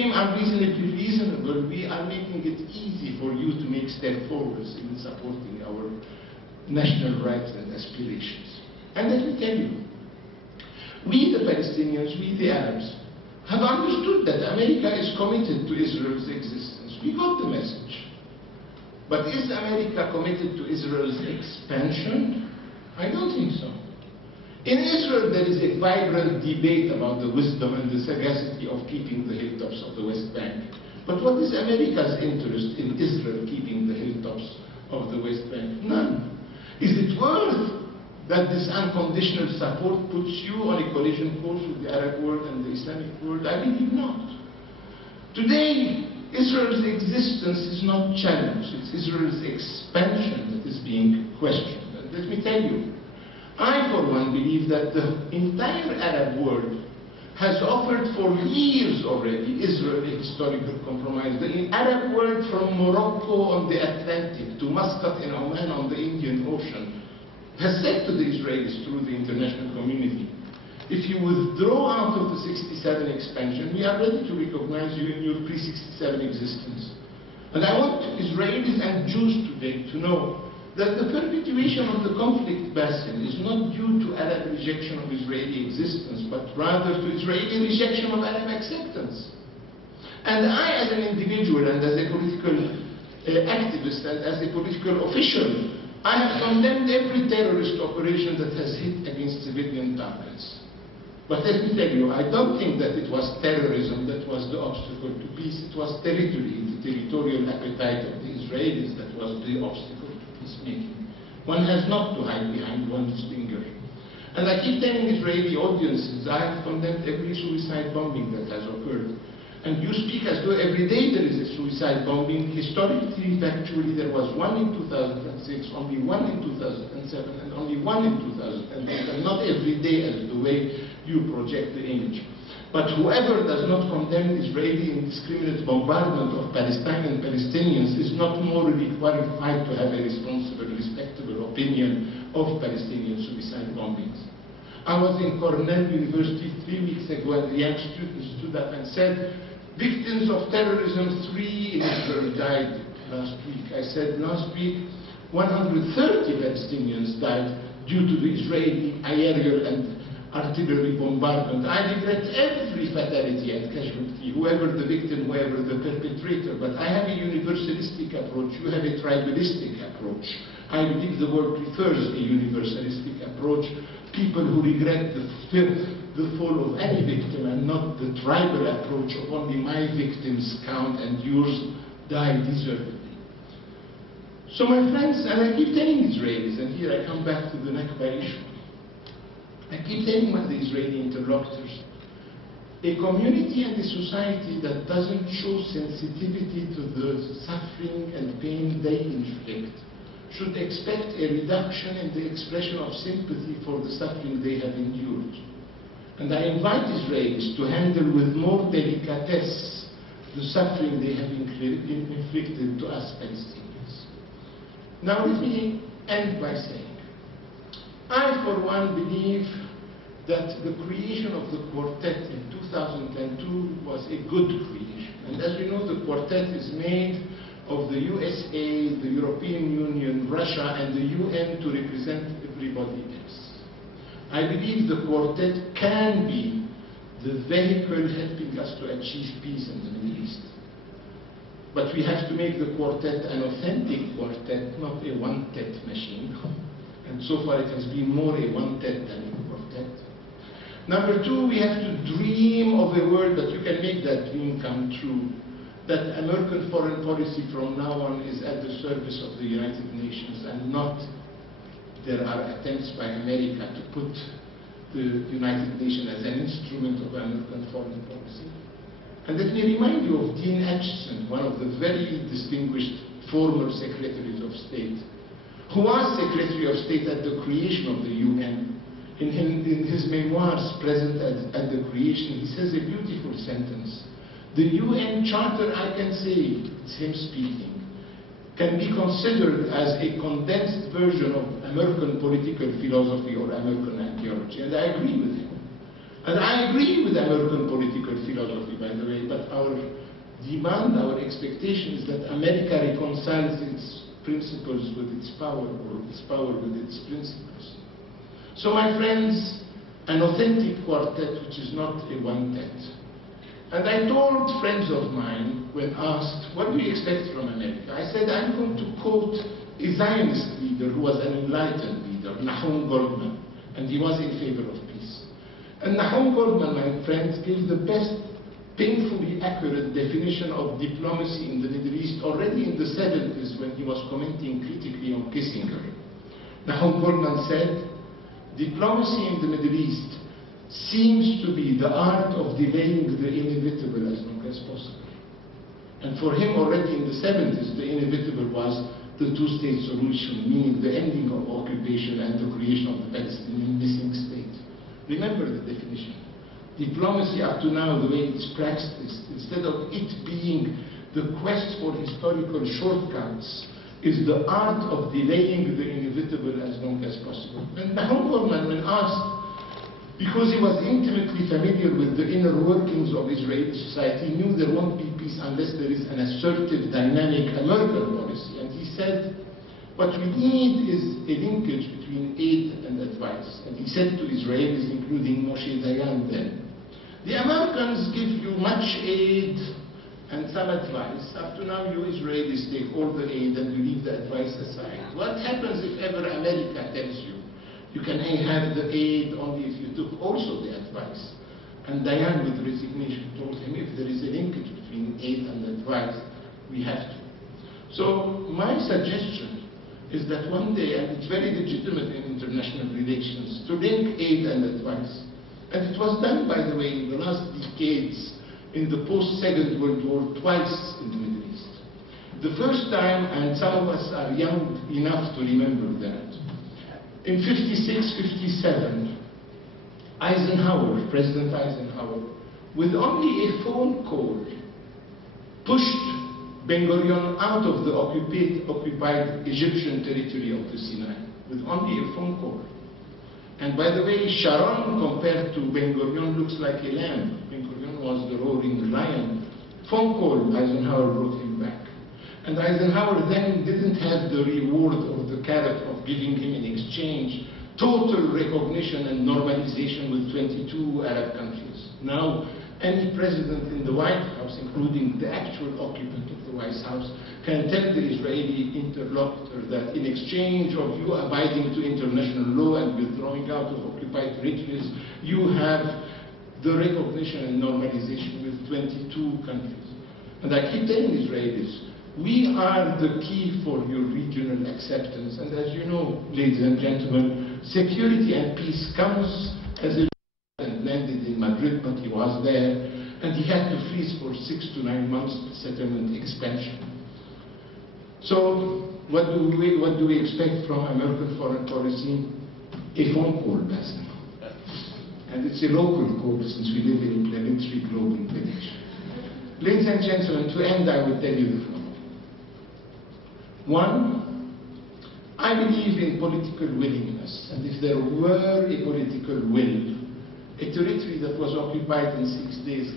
became unreasonably reasonable, we are making it easy for you to make step forwards in supporting our national rights and aspirations. And let me tell you, we the Palestinians, we the Arabs, have understood that America is committed to Israel's existence. We got the message. But is America committed to Israel's expansion? I don't think so. In Israel, there is a vibrant debate about the wisdom and the sagacity of keeping the hilltops of the West Bank. But what is America's interest in Israel keeping the hilltops of the West Bank? None. Is it worth that this unconditional support puts you on a collision course with the Arab world and the Islamic world? I believe not. Today, Israel's existence is not challenged. It's Israel's expansion that is being questioned. And let me tell you, I, for one, believe that the entire Arab world has offered for years already Israel a historical compromise. The Arab world from Morocco on the Atlantic to Muscat in Oman on the Indian Ocean has said to the Israelis through the international community, if you withdraw out of the 67 expansion, we are ready to recognize you in your pre-67 existence. And I want Israelis and Jews today to know that the perpetuation of the conflict basin is not due to Arab rejection of Israeli existence, but rather to Israeli rejection of Arab acceptance. And I, as an individual and as a political activist and as a political official, I have condemned every terrorist operation that has hit against civilian targets. But let me tell you, I don't think that it was terrorism that was the obstacle to peace. It was territory, the territorial appetite of the Israelis that was the obstacle to peacemaking. One has not to hide behind one's finger. And I keep telling Israeli audiences, I have condemned every suicide bombing that has occurred. And you speak as though every day there is a suicide bombing. Historically, factually, there was one in 2006, only one in 2007, and only one in 2008, and not every day as the way you project the image. But whoever does not condemn Israeli indiscriminate bombardment of Palestine and Palestinians is not morally qualified to have a responsible, respectable opinion of Palestinian suicide bombings. I was in Cornell University 3 weeks ago, and the young students stood up and said, victims of terrorism, 3 in Israel died last week. I said, last week, 130 Palestinians died due to the Israeli aerial and artillery bombardment. I regret every fatality and casualty, whoever the victim, whoever the perpetrator, but I have a universalistic approach, you have a tribalistic approach. I believe the world prefers a universalistic approach. People who regret the fall of any victim and not the tribal approach of only my victims count and yours die deservedly. So my friends, and I keep telling Israelis, and here I come back to the Nakba issue, I keep telling the Israeli interlocutors, a community and a society that doesn't show sensitivity to the suffering and pain they inflict should expect a reduction in the expression of sympathy for the suffering they have endured. And I invite Israelis to handle with more delicatesse the suffering they have inflicted to us Palestinians. Now let me end by saying, I for one believe that the creation of the quartet in 2002 was a good creation. And as we know, the quartet is made of the USA, the European Union, Russia, and the UN to represent everybody else. I believe the quartet can be the vehicle helping us to achieve peace in the Middle East. But we have to make the quartet an authentic quartet, not a one-tet machine. And so far it has been more a one-tet than a quartet. Number 2, we have to dream of a world that you can make that dream come true. That American foreign policy from now on is at the service of the United Nations and not there are attempts by America to put the United Nations as an instrument of American foreign policy. And let me remind you of Dean Acheson, one of the very distinguished former secretaries of state, who was Secretary of State at the creation of the UN. In his memoirs present at the creation, he says a beautiful sentence. The UN Charter, I can say, it's him speaking, can be considered as a condensed version of American political philosophy or American ideology, and I agree with him. And I agree with American political philosophy, by the way, but our demand, our expectation is that America reconciles its principles with its power, or its power with its principles. So my friends, an authentic quartet which is not a one-tet. And I told friends of mine when asked, what do you expect from America? I said, I'm going to quote a Zionist leader who was an enlightened leader, Nahum Goldman, and he was in favor of peace. And Nahum Goldman, my friends, gave the best, painfully accurate definition of diplomacy in the Middle East already in the 70s when he was commenting critically on Kissinger. Nahum Goldman said, diplomacy in the Middle East seems to be the art of delaying the inevitable as long as possible. And for him already in the 70s, the inevitable was the two-state solution, meaning the ending of occupation and the creation of the Palestinian missing state. Remember the definition. Diplomacy up to now, the way it's practiced, instead of it being the quest for historical shortcuts, is the art of delaying the inevitable as long as possible. And Nahum Goldman, when asked, because he was intimately familiar with the inner workings of Israeli society, knew there won't be peace unless there is an assertive, dynamic American policy. And he said, what we need is a linkage between aid and advice. And he said to Israelis, including Moshe Dayan then, the Americans give you much aid and some advice. Up to now, you Israelis take all the aid and you leave the advice aside. What happens if ever America tells you, you can have the aid only if you took also the advice? And Dayan, with resignation, told him, if there is a linkage between aid and advice, we have to. So my suggestion is that one day, and it's very legitimate in international relations, to link aid and advice. And it was done, by the way, in the last decades, in the post-Second World War, twice in the Middle East. The first time, and some of us are young enough to remember that, in 56, 57, President Eisenhower, with only a phone call, pushed Ben-Gurion out of the occupied Egyptian territory of the Sinai, with only a phone call. And by the way, Sharon, compared to Ben-Gurion, looks like a lamb. Ben-Gurion was the roaring lion. Phone call, Eisenhower brought him back. And Eisenhower then didn't have the reward or the carrot of giving him in exchange total recognition and normalization with 22 Arab countries. Now, any president in the White House, including the actual occupant of the White House, can tell the Israeli interlocutor that in exchange of you abiding to international law and withdrawing out of occupied territories, you have the recognition and normalization with 22 countries. And I keep telling Israelis, we are the key for your regional acceptance. And as you know, ladies and gentlemen, security and peace comes as a and landed in Madrid, but he was there, and he had to freeze for 6 to 9 months the settlement expansion. So what do we expect from American foreign policy? A phone call, Basil. And it's a local call since we live in a planetary global village. Ladies and gentlemen, to end, I will tell you the following. One, I believe in political willingness, and if there were a political will, a territory that was occupied in 6 days